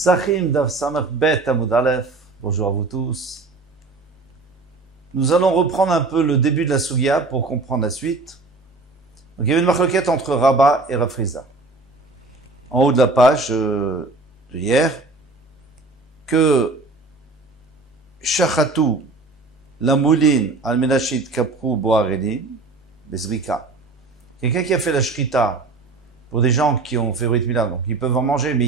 Sachim Daf Samach Bet Amud Aleph. Bonjour à vous tous. Nous allons reprendre un peu le début de la Sugia pour comprendre la suite. Donc, il y avait une marloquette entre Rabat et Rav Friza. En haut de la page de hier, que Shachatou la mouline al menachit kaprou boaredim bezrika. Quelqu'un qui a fait la shrita pour des gens qui ont fait Brit Mila, donc ils peuvent en manger, mais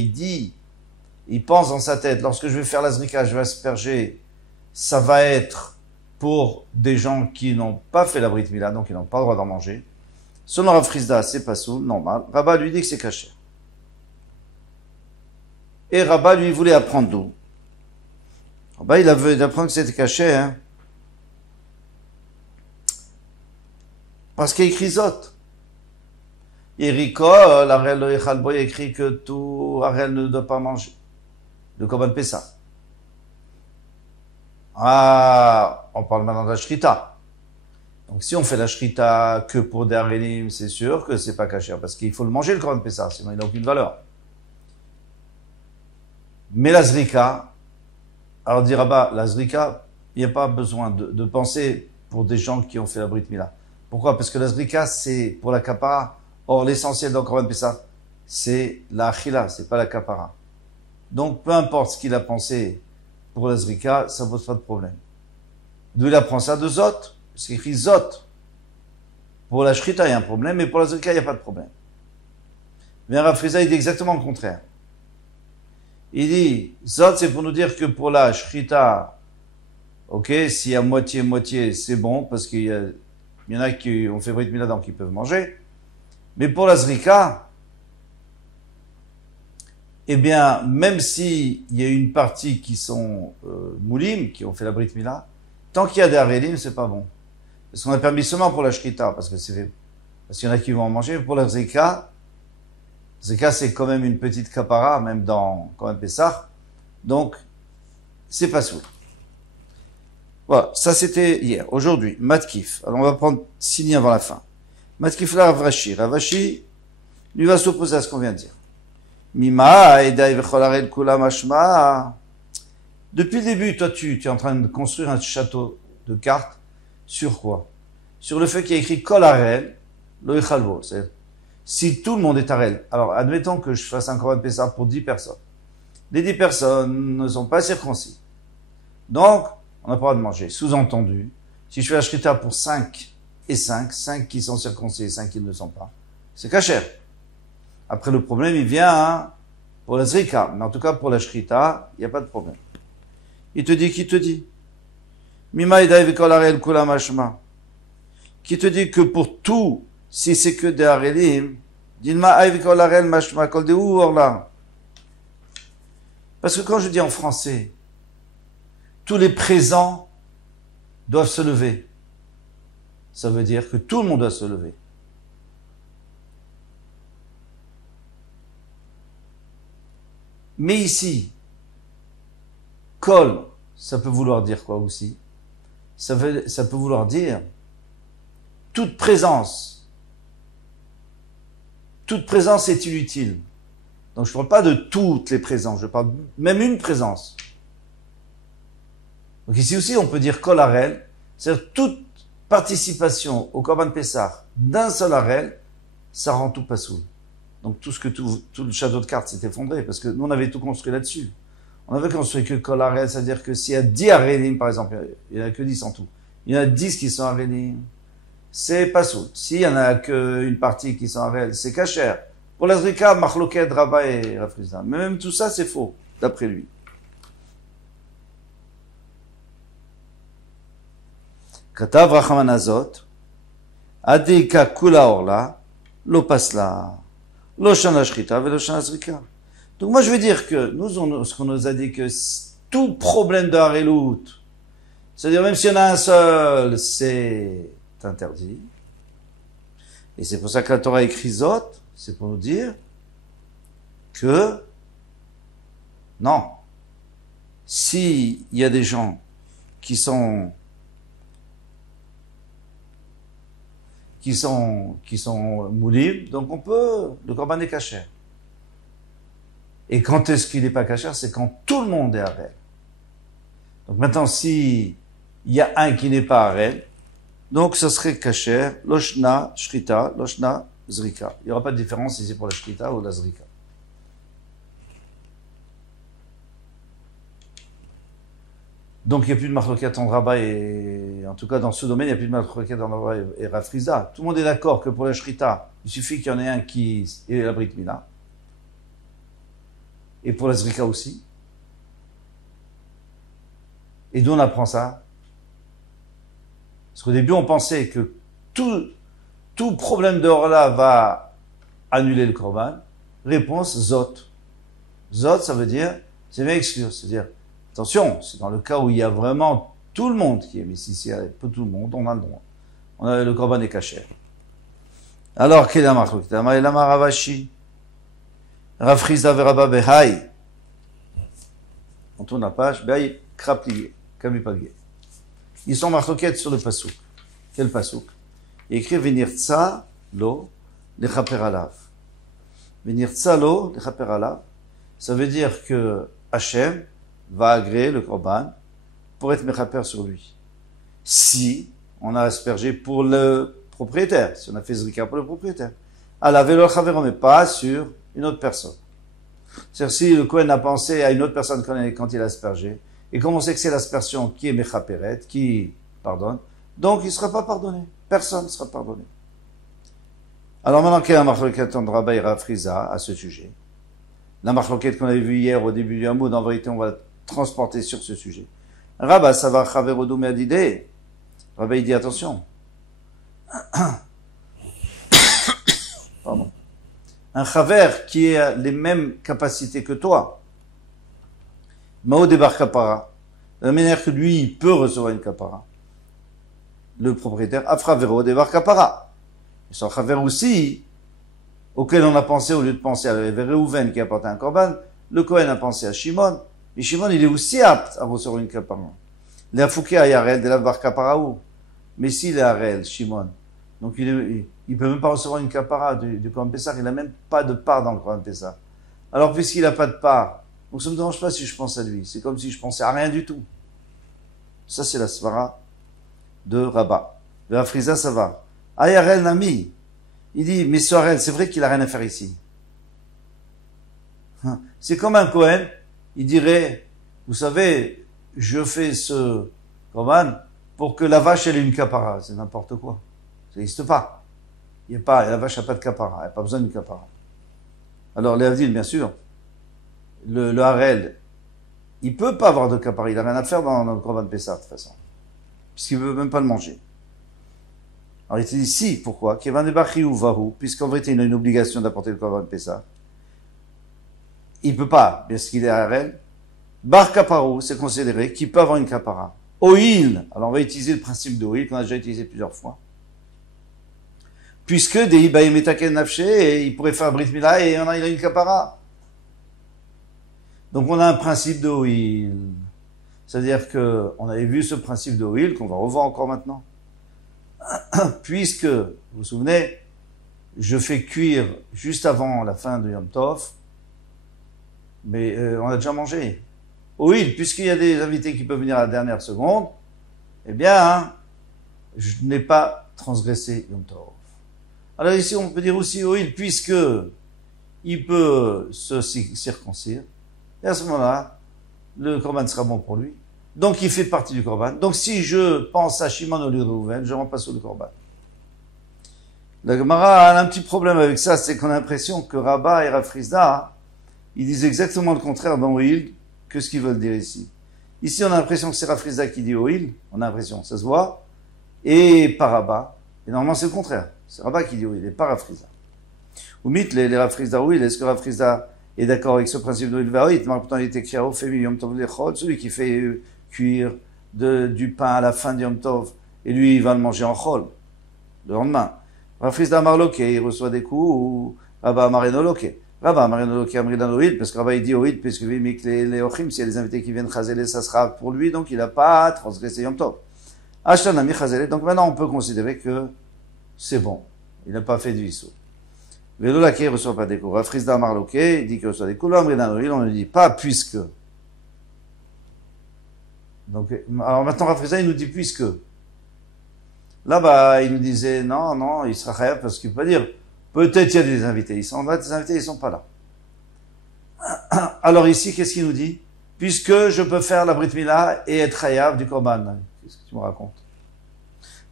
il pense dans sa tête, lorsque je vais faire la zrika, je vais asperger, ça va être pour des gens qui n'ont pas fait la Brit Mila, donc ils n'ont pas le droit d'en manger. Selon Rav Friza, c'est pas soul, normal. Rabat lui dit que c'est caché. Et Rabat lui voulait apprendre d'où? Rabat il avait d'apprendre que c'était caché, hein. Parce qu'il y a écrit Zot. Eriko, l'Arel le Echalboy écrit que tout Arel ne doit pas manger. De Korban Pessah. Ah, on parle maintenant de la Shrita. Donc si on fait la Shrita que pour des Arelim, c'est sûr que c'est pas caché. Parce qu'il faut le manger le Korban Pessah, sinon il n'a aucune valeur. Mais la Zrika, alors dit Rabat, la Zrika, il n'y a pas besoin de penser pour des gens qui ont fait la Brit Mila. Pourquoi? Parce que la Zrika, c'est pour la Kapara. Or, l'essentiel dans le Korban Pessah, c'est la Achila, c'est pas la Kapara. Donc, peu importe ce qu'il a pensé pour la Zrika, ça ne pose pas de problème. D'où il apprend ça? De Zot. C'est écrit Zot. Pour la Shrita, il y a un problème, mais pour la Zrika, il n'y a pas de problème. Mais Rav Friza, il dit exactement le contraire. Il dit, Zot, c'est pour nous dire que pour la Shrita, ok, s'il y a moitié-moitié, c'est bon, parce qu'il y en a qui ont fait Brit Mila, donc ils peuvent manger. Mais pour la Zrika, eh bien, même s'il y a une partie qui sont moulim, qui ont fait la Brit Mila, tant qu'il y a des Arelim, c'est pas bon. Parce qu'on a permis seulement pour la Shrita, parce qu'il y en a qui vont en manger. Mais pour la Zrika, c'est quand même une petite kapara, même dans Korban Pessah. Donc, c'est pas sourd. Voilà, ça c'était hier. Aujourd'hui, Matkif. Alors on va prendre 6 lignes avant la fin. Matkif là, Ravashi. Ravashi, lui va s'opposer à ce qu'on vient de dire. Mima, Edaï Vecholare Kula Mashma. Depuis le début, toi, tu es en train de construire un château de cartes. Sur quoi? Sur le fait qu'il y a écrit Kol Harel, Lo Yechalvo. C'est-à-dire, si tout le monde est Harel. Alors, admettons que je fasse un Korban Pessah pour 10 personnes. Les 10 personnes ne sont pas circoncis. Donc, on n'a pas le droit de manger. Sous-entendu, si je fais la shrita pour 5 et 5 qui sont circoncis et 5 qui ne le sont pas, c'est kasher. Après, le problème, il vient pour la zrika. Mais en tout cas, pour la shrita, il n'y a pas de problème. Il te dit, qui te dit? Mima idai v'kol harel kula mashma. Qui te dit que pour tout, si c'est que des harelim, dilma ay v'kol harel mashma kol de là. Parce que quand je dis en français, tous les présents doivent se lever. Ça veut dire que tout le monde doit se lever. Mais ici, kol, ça peut vouloir dire quoi aussi? Ça peut vouloir dire toute présence. Toute présence est inutile. Donc je ne parle pas de toutes les présences, je parle même une présence. Donc ici aussi, on peut dire Kol Harel, c'est-à-dire toute participation au Korban Pessah d'un seul Harel, ça rend tout pasoul. Donc tout le château de cartes s'est effondré, parce que nous on avait tout construit là-dessus. On avait construit que Kol Harel, c'est-à-dire que s'il y a 10 Harelim, par exemple, il n'y en a que 10 en tout, il y en a 10 qui sont Harelim, c'est pasoul. S'il y en a qu'une partie qui sont Harel, c'est kasher. Pour la Zrika, Machloket, Rabat et Rav Friza. Mais même tout ça, c'est faux, d'après lui. Katav Rachaman Azot, Adika Kula Orla, Lo Pasla, Lo Shana Shrita, Velo Shana Zrika. Donc moi je veux dire que ce qu'on nous a dit que tout problème de Harelut, c'est-à-dire même s'il y en a un seul, c'est interdit. Et c'est pour ça que la Torah écrit Zot, c'est pour nous dire que non, s'il y a des gens qui sont moulim, donc on peut, le korban est kasher. Et quand est-ce qu'il n'est pas kasher? C'est quand tout le monde est harel. Donc maintenant, si il y a un qui n'est pas harel, donc ce serait kasher, loshna, shrita, loshna, zrika. Il n'y aura pas de différence ici pour la shrita ou la zrika. Donc il n'y a plus de marloquette en Rabat et, en tout cas dans ce domaine, il n'y a plus de marloquette en Rabat et Rafriza. Tout le monde est d'accord que pour la shrita, il suffit qu'il y en ait un qui est la Brit Mila. Et pour la zrika aussi. Et d'où on apprend ça? Parce qu'au début, on pensait que tout problème de Horla va annuler le korban. Réponse, zot. Zot, ça veut dire, c'est bien exclure. C'est-à-dire, attention, c'est dans le cas où il y a vraiment tout le monde qui est mis ici, pas tout le monde, on a le droit. Le korban est caché. Alors, quel est la marque? La Ravashi. Rafriza veraba behai. On tourne la page. Behai kraplié. Kamipagé. Ils sont marqués sur le pasouk. Quel pasouk? Il écrit venir tsa lo lechaper alav. Venir tsa lo lechaper alav. Ça veut dire que Hachem va agréer le korban pour être mechaper sur lui. Si on a aspergé pour le propriétaire, si on a fait zrika pour le propriétaire. Alav et le chaver, mais pas sur une autre personne. C'est-à-dire si le Kohen a pensé à une autre personne quand il a aspergé, et comme on sait que c'est l'aspersion qui est mechaperet, qui pardonne, donc il ne sera pas pardonné. Personne ne sera pardonné. Alors maintenant, quelle est la marloquette entre Rabba et Rafriza à ce sujet? La marloquette qu'on avait vue hier au début du Hamoud, en vérité, on va transporter sur ce sujet. Rabba, ça va chaverodou adidé. Rabba, il dit attention. Pardon. Un chaver qui a les mêmes capacités que toi, Mao débar kapara, de la manière que lui, il peut recevoir une kapara. Le propriétaire, Afravero débar kapara. Et son chaver aussi, auquel on a pensé, au lieu de penser à Reuven qui apportait un korban, le Kohen a pensé à Shimon. Et Shimon, il est aussi apte à recevoir une kapara. Les Afouké à Yarel, de la bar kapara ou. Mais s'il est Yarel, Shimon, donc il peut même pas recevoir une kapara du Korban Pessah, il n'a même pas de part dans le Korban Pessah. Alors, puisqu'il n'a pas de part, donc ça ne me dérange pas si je pense à lui. C'est comme si je pensais à rien du tout. Ça, c'est la svara de Rabat. De la Frisa, ça va. Ayarel Nami, il dit, mais Soarel, c'est vrai qu'il n'a rien à faire ici. C'est comme un Kohen, il dirait, vous savez, je fais ce korban pour que la vache ait une kapara. C'est n'importe quoi. Ça n'existe pas. La vache n'a pas de kapara. Elle n'a pas besoin d'une kapara. Alors, les Avdil, bien sûr, le Harel, il peut pas avoir de kapara. Il n'a rien à faire dans le korban Pessah, de toute façon. Puisqu'il ne veut même pas le manger. Alors, il te dit, si, pourquoi? Puisqu'en vérité, il a une obligation d'apporter le korban Pessah. Il peut pas, parce qu'il est Harel. Bar kaparo, c'est considéré qu'il peut avoir une kapara. Oil. Alors, on va utiliser le principe de oil qu'on a déjà utilisé plusieurs fois. Puisque des ibaïm etaken nafshe, il pourrait faire un brit mila et il a une kapara. Donc on a un principe de oil. C'est-à-dire que on avait vu ce principe de oil qu'on va revoir encore maintenant. Puisque, vous vous souvenez, je fais cuire juste avant la fin de Yom Tov, mais on a déjà mangé. Oil, puisqu'il y a des invités qui peuvent venir à la dernière seconde, eh bien, je n'ai pas transgressé Yom Tov. Alors ici, on peut dire aussi oil, puisque il peut se circoncire. Et à ce moment-là, le korban sera bon pour lui. Donc, il fait partie du korban. Donc, si je pense à Shimon au lieu de Reuven, je rentre pas sur le korban. La Gemara a un petit problème avec ça, c'est qu'on a l'impression que Rabat et Rafrizda, ils disent exactement le contraire dans Oil que ce qu'ils veulent dire ici. Ici, on a l'impression que c'est Rafrizda qui dit Oil, on a l'impression, ça se voit, et pas Rabat. Et normalement, c'est le contraire. C'est Rabat qui dit Oil, et pas Rafrizda. Ou mythe, les Rafrizda Oil, est-ce que Rafrizda est d'accord avec ce principe de Oil Vaoït? Pourtant, il est écrit à Ofemi Yom Tov Lechod, celui qui fait cuire du pain à la fin de Yom Tov, et lui, il va le manger en chol, le lendemain. Rafrizda Marloke, il reçoit des coups, ou Rabat Marinoloke. Rabat Marinoloke Amridan Oil, parce que Rabat il dit Oil, puisque les Ochim, s'il y a des invités qui viennent chazeler, ça sera pour lui, donc il n'a pas transgressé Yom Tov. Ashtanami chazeler, donc maintenant on peut considérer que c'est bon. Il n'a pas fait du issou. Vélo laqué reçoit pas des cours. Rafrizda marloqué, dit qu'il reçoit des cours. L'homme on ne dit pas puisque. Donc, alors maintenant, Rafrizda, il nous dit puisque. Là-bas, il nous disait, non, il sera khayab parce qu'il peut pas dire, peut-être il y a des invités. Ils sont là, des invités, ils sont pas là. Alors ici, qu'est-ce qu'il nous dit? Puisque je peux faire la Brit Mila et être khayab du Korban. Qu'est-ce que tu me racontes?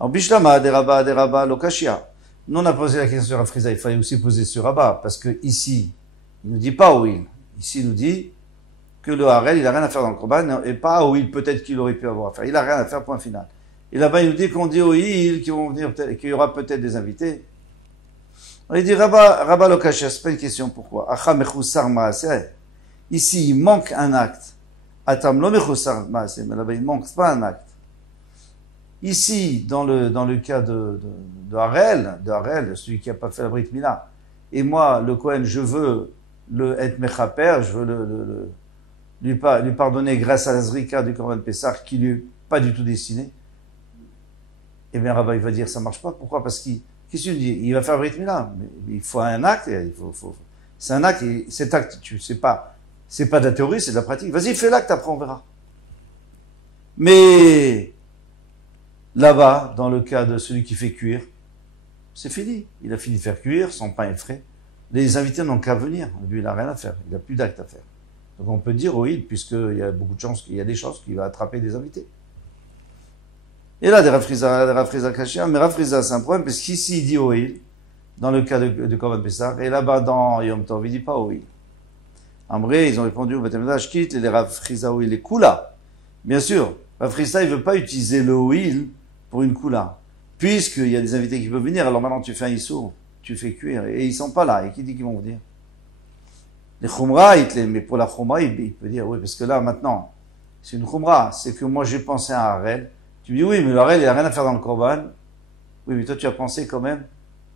Alors, Bishlama, des rabats, lokashia. Nous, on a posé la question sur Rafrizda, il fallait aussi poser sur Rabat, parce que ici, il nous dit pas où il. Ici, il nous dit que le Harel, il a rien à faire dans le Korban, et pas où il, peut-être qu'il aurait pu avoir à faire. Il a rien à faire, point final. Et là-bas, il nous dit qu'on dit au il, qu'ils vont venir, qu'il y aura peut-être des invités. Alors, il dit, Rabat Lokashia, c'est pas une question, pourquoi? Acha mechoussar maaseh. Ici, il manque un acte. Atam lo mechoussar maaseh, mais là-bas, il manque pas un acte. Ici, dans le cas de Harel, celui qui n'a pas fait la Brit Mila, et moi, le Kohen, je veux le être mechaper, je veux lui pardonner grâce à la Zrika du Korban Pessah, qui lui est pas du tout destiné. Eh bien, Rabbi, il va dire, ça marche pas. Pourquoi? Parce qu'est-ce qu'il dit? Il va faire Brit Mila. Mais il faut un acte, c'est un acte, et cet acte, c'est pas de la théorie, c'est de la pratique. Vas-y, fais l'acte, après on verra. Mais, là-bas, dans le cas de celui qui fait cuire, c'est fini. Il a fini de faire cuire, son pain est frais. Les invités n'ont qu'à venir. Lui, il n'a rien à faire. Il n'a plus d'acte à faire. Donc on peut dire oui, puisqu'il y a beaucoup de chances, il y a des chances qu'il va attraper des invités. Et là, des Rafrizda cachés, mais Rafrizda, c'est un problème, parce qu'ici, il dit Oil, dans le cas de Korban Pessah, et là-bas, dans Yom Tov, il dit pas Oil. En vrai, ils ont répondu au Beth je quitte les Rafrizda Oil, les Kula. Bien sûr, Rafrizda, il veut pas utiliser le Oil pour une Kula. Puisqu'il y a des invités qui peuvent venir, alors maintenant tu fais un Issour, tu fais cuire, et ils sont pas là, et qui dit qu'ils vont venir? Les Khumra, mais pour la Khumra, il peut dire, oui, parce que là, maintenant, c'est une Khumra, c'est que moi, j'ai pensé à un Harel. Tu me dis, oui, mais le Harel, il a rien à faire dans le Korban. Oui, mais toi, tu as pensé quand même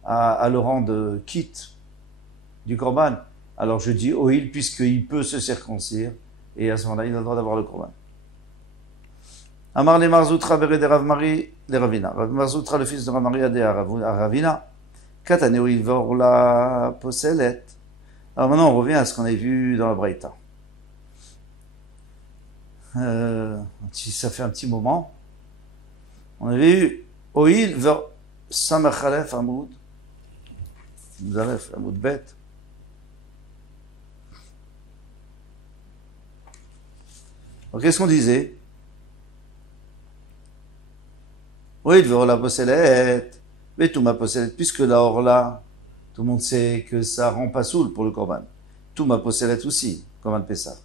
à le rendre quitte du Korban. Alors, je dis, Oil, puisqu'il peut se circoncire, et à ce moment-là, il a le droit d'avoir le Korban. Amar le Marzoutra bere de Rav Mari de Ravina. Rav Marzoutra, le fils de Rav Mari, a dit à Ravina, Katane il vor la poselet. Alors maintenant, on revient à ce qu'on a vu dans la Braïta. Ça fait un petit moment. On avait eu Oil vers Samachalef Amoud. Zalef Amoud Bet. Alors qu'est-ce qu'on disait? Oil vers la poselette. Mais tout ma poselette, puisque la orla, tout le monde sait que ça rend pas soul pour le Korban. Tout ma poselette aussi, Korban Pessah.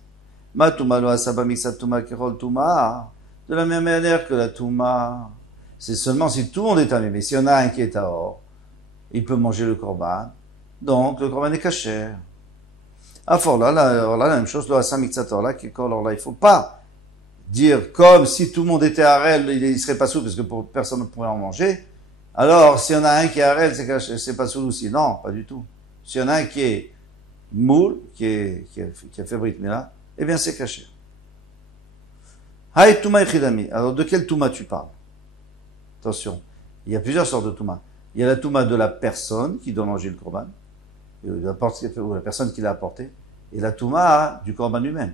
Ma touma lo asaba mixat touma kerol touma. De la même manière que la touma. C'est seulement si tout le monde est tamé. Mais s'il y en a un qui est tahor, il peut manger le Korban. Donc, le Korban est caché. Là, la même chose, lo asaba mixat orla kerol orla. Il faut pas dire comme si tout le monde était harel, il serait pas soul parce que personne ne pourrait en manger. Alors, s'il y en a un qui est harel, c'est pas soul aussi. Non, pas du tout. S'il y en a un qui est moule, qui a fait Brit Mila, eh bien, c'est caché. Haït Touma Echidami. Alors, de quel Touma tu parles? Attention. Il y a plusieurs sortes de Touma. Il y a la Touma de la personne qui doit manger le Korban, ou la personne qui l'a apporté, et la Touma du Korban lui-même.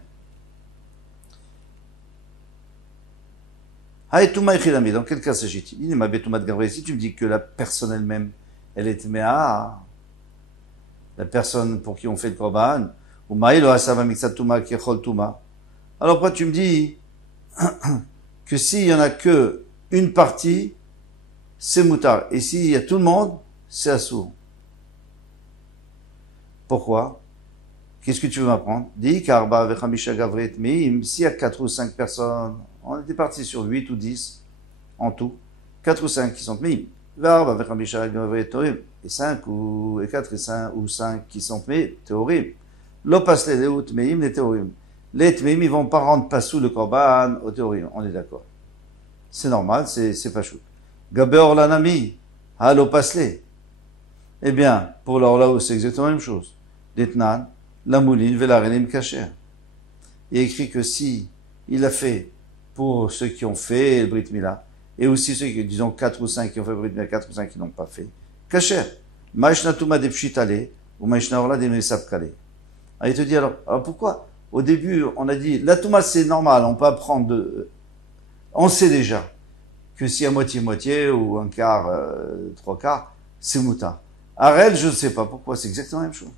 Haït Touma Echidami. Dans quel cas s'agit-il? Il m'a Touma de Gabriel. Si tu me dis que la personne elle-même, elle est Tmea, la personne pour qui on fait le Korban, ou Maïlo Asava Mixat Touma Kechol Touma. Alors, pourquoi tu me dis que s'il y en a que une partie, c'est moutar. Et s'il y a tout le monde, c'est assour. Pourquoi? Qu'est-ce que tu veux m'apprendre? Dis, Karba, Vechamisha Gavret, Meim, s'il y a 4 ou 5 personnes, on était parti sur 8 ou 10, en tout, 4 ou 5 qui sont Meim. Varba, Vechamisha Gavret, Torim, et 5 ou 4 et 5 ou 5 qui sont Meim, Théorim. L'opas les Leut, Meim, les Théorim. Les Tmeim, ils vont pas rendre pas sous le Korban au Théorim, on est d'accord. C'est normal, c'est pas chou. Gaber lanami, halo pasle. Eh bien, pour l'orlaou, c'est exactement la même chose. Detnan, la mouline, velarenim kacher. Il est écrit que si il a fait pour ceux qui ont fait le Brit Mila, et aussi ceux qui, disons, 4 ou 5 qui ont fait le Brit Mila, 4 ou 5 qui n'ont pas fait, kacher. Maishna Touma de Pshitale, ou Maishna Orla de Mesapkale. Il te dit alors pourquoi au début on a dit la Touma c'est normal, on peut apprendre on sait déjà que si à moitié-moitié ou un quart, trois quarts, c'est Mouta. Arel, je ne sais pas pourquoi, c'est exactement la même chose.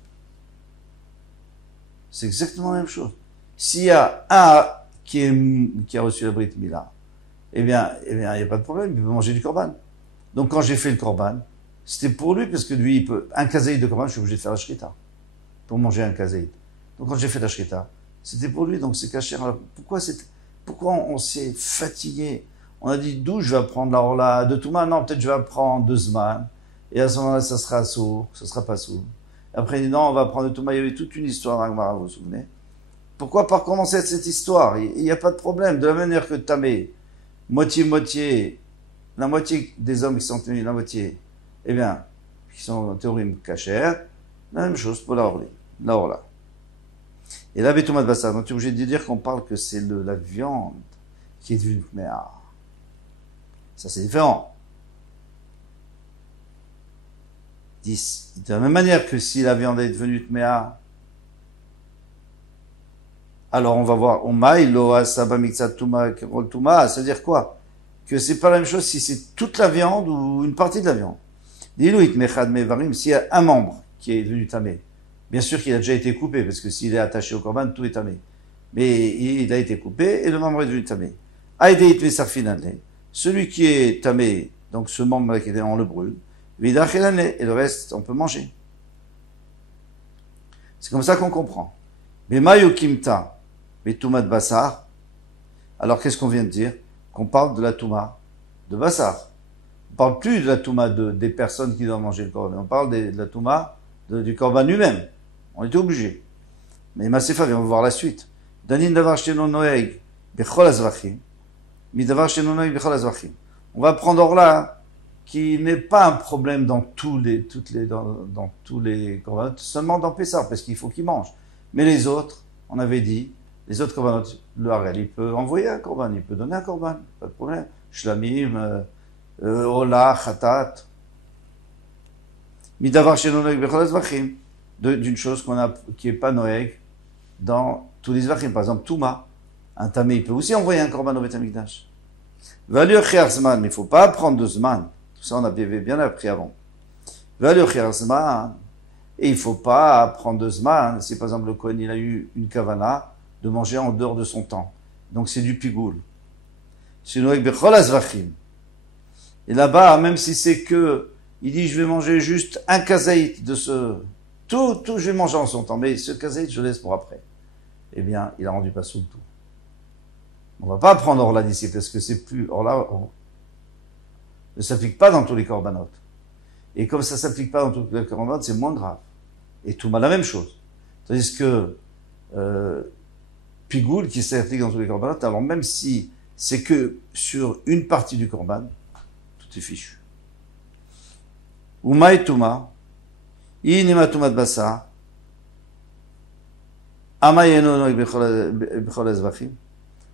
C'est exactement la même chose. S'il y a un qui a reçu la Brit Mila, eh bien, il n'y a pas de problème, il peut manger du korban. Donc, quand j'ai fait le korban, c'était pour lui, parce que lui, un kazaïd de korban, je suis obligé de faire la shrita. Pour manger un kazaïd. Donc, quand j'ai fait la shrita, c'était pour lui, donc c'est caché. Alors, pourquoi on s'est fatigué? On a dit, d'où je vais apprendre la orla de Touma? Non, peut-être je vais apprendre de Zman. Et à ce moment-là, ça sera sourd, ça sera pas sourd. Après, il dit, non, on va apprendre de Touma. Il y avait toute une histoire d'Agmara, vous vous souvenez? Pourquoi pas commencer cette histoire? Il n'y a pas de problème. De la manière que Tamé, moitié-moitié, la moitié des hommes qui sont tenus, la moitié, eh bien, qui sont en théorie cachère, la même chose pour la orla. Et là, Betouma de Bassar, donc tu es obligé de dire qu'on parle que c'est la viande qui est devenue Tméa. Ça, c'est différent. 10. De la même manière que si la viande est devenue Tméa, alors on va voir, c'est-à-dire quoi? Que c'est pas la même chose si c'est toute la viande ou une partie de la viande. S'il y a un membre qui est devenu tamé, bien sûr qu'il a déjà été coupé, parce que s'il est attaché au korban, tout est tamé. Mais il a été coupé et le membre est devenu tamé. Celui qui est tamé, donc ce membre qui était, on le brûle, et le reste, on peut manger. C'est comme ça qu'on comprend. Mais Mayokimta, mais Touma de Bassar, alors qu'est-ce qu'on vient de dire? Qu'on parle de la Touma de Bassar. On parle plus de la Touma des personnes qui doivent manger le korban. On parle de la Touma du korban lui-même. On était obligé. Mais Masefa vient voir la suite. Danin davar sheno noeg bechol azvachim. Mi davar sheno noeg bechol azvachim. On va prendre là qui n'est pas un problème dans tous les corbanotes, seulement dans Pessah, parce qu'il faut qu'ils mangent. Mais les autres, on avait dit, les autres corbanotes, le Harel, il peut envoyer un korban, il peut donner un korban, pas de problème. Shlamim, Ola, Khatat. Midavar chez Noeg Bechol Zvachim, d'une chose qui est pas Noeg dans tous les Zvachim. Par exemple, Touma, un tamé, il peut aussi envoyer un korban au Beth Amikdash. Valur Chiar Zman, mais il faut pas prendre de Zman. Tout ça, on avait bien appris avant. Valur Chiar Zman, et il faut pas prendre de Zman. Si par exemple le Kohen, il a eu une kavana de manger en dehors de son temps. Donc c'est du pigoul. C'est Noeg Bechol Zvachim. Et là-bas, même si c'est que, il dit, je vais manger juste un kazaït de tout, je vais manger en son temps, mais ce kazaït, je laisse pour après. Eh bien, il a rendu pas sous le tout. On va pas prendre Orla d'ici, parce que c'est plus, Orla ne s'applique pas dans tous les corbanotes. Et comme ça s'applique pas dans tous les corbanotes, c'est moins grave. Et Touma, la même chose. Tandis que, Pigoul, qui s'applique dans tous les corbanotes, alors même si c'est que sur une partie du korban, tout est fichu. Uma et Touma, Inema Touma de Bassa, Amayeno Bechol Ezvachim.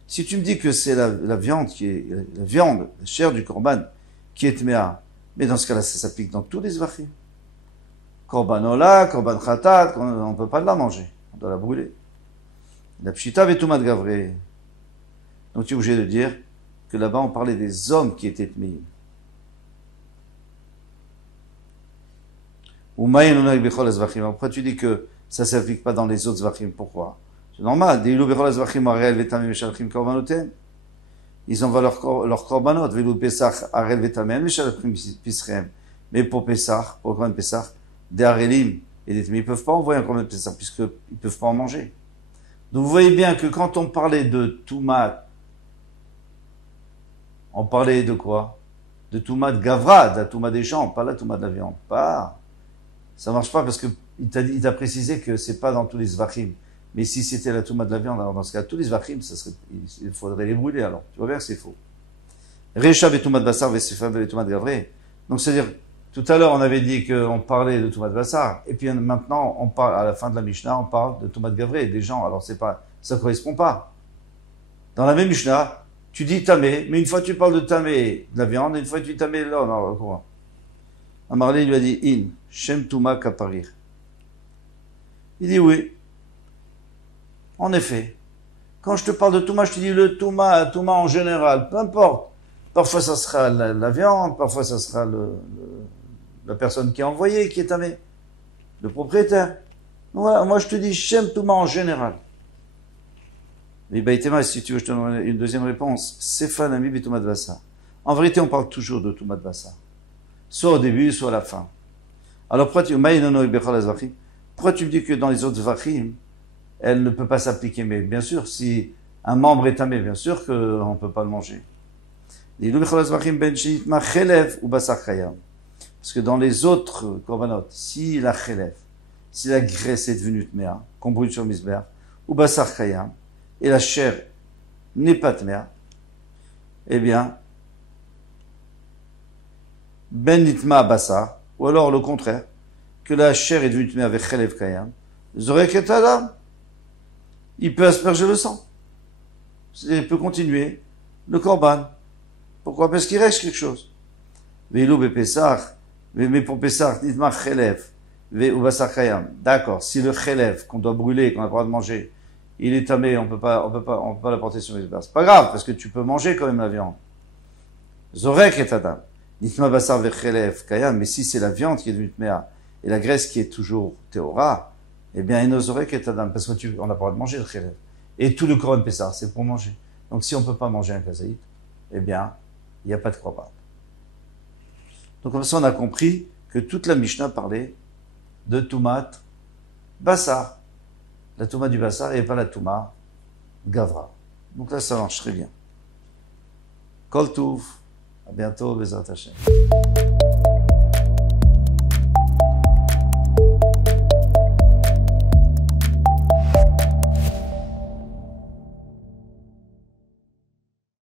Si tu me dis que c'est la viande la chair du korban, qui est tméa, mais dans ce cas-là, ça s'applique dans tous les zvachim. Korban ola, korban khatat, on ne peut pas la manger, on doit la brûler. La pshita vetouma de gavré. Donc tu es obligé de dire que là-bas on parlait des hommes qui étaient tméim. Ou maïn on a bechol zvachim. Après tu dis que ça s'applique pas dans les autres zvachim. Pourquoi? C'est normal. Deilou bechol zvachim arel vetamim meshalchim korbanotem. Ils envoient leur korbanot. Veilou pesach arel vetamim meshalchim pisrem. Mais pour Pesach, pour le korban Pesach, des arelim et des tméim, ils peuvent pas envoyer un korban de Pesach puisqu'ils peuvent pas en manger. Donc vous voyez bien que quand on parlait de Touma, on parlait de quoi? De Touma de Gavra, de la Touma des champs, pas la Touma de la viande. Pas. Ça marche pas parce que il t'a précisé que c'est pas dans tous les zvachim. Mais si c'était la Touma de la viande, alors dans ce cas, tous les zvachim, il faudrait les brûler alors. Tu vois bien que c'est faux. Recha et Touma de Bassar, Vesefa et Touma de Gavré. Donc c'est-à-dire, tout à l'heure on avait dit qu'on parlait de Touma de Bassar, et puis maintenant on parle, à la fin de la Mishnah, on parle de Touma de Gavré, des gens. Alors c'est pas, ça correspond pas. Dans la même Mishnah, tu dis tamé, mais une fois tu parles de tamé de la viande, et une fois tu tamé de l'homme. Alors comment? Amarli lui a dit, In, Shem Touma Kaparir. Il dit oui. En effet. Quand je te parle de Touma, je te dis le Touma en général, peu importe. Parfois ça sera la viande, parfois ça sera la personne qui a envoyé, qui est tamé, le propriétaire. Voilà, moi je te dis Shem Touma en général. Mais Baïtema, si tu veux, je te donne une deuxième réponse. Sefa Nami Bitouma de Vassa. En vérité, on parle toujours de Touma de Vassa. Soit au début, soit à la fin. Alors pourquoi tu me dis que dans les autres Zvachim, elle ne peut pas s'appliquer? Mais bien sûr, si un membre est tamé, bien sûr qu'on ne peut pas le manger. Parce que dans les autres korbanot, si la chelev, si la graisse est devenue tmea, qu'on brûle sur misber, ou basar kayam, et la chair n'est pas tmea, eh bien, ben nitma basar, ou alors le contraire, que la chair est devenue tmea avec chelev kayam, zorek et adam, il peut asperger le sang. Il peut continuer le korban. Pourquoi? Parce qu'il reste quelque chose. Mais pour Pessah, nitma chelev, ou basar kayam. D'accord. Si le chelev qu'on doit brûler, qu'on n'a pas le droit de manger, il est tamé, on peut pas l'apporter sur les bases. C'est pas grave, parce que tu peux manger quand même la viande. Zorek et adam. Nitma basar vechelev kayam. Mais si c'est la viande qui est devenue tmea, et la graisse qui est toujours théora, eh bien, zorek et adam. Parce qu'on n'a pas le droit de manger le chelev. Et tout le korban Pessah, c'est pour manger. Donc si on ne peut pas manger un kazaït, eh bien, il n'y a pas de korban. Donc comme ça, on a compris que toute la Mishnah parlait de Toumat Bassar. La Touma du Bassar et pas la Touma Gavra. Donc là, ça marche très bien. Kol Touv. À bientôt, Bezrat Hashem.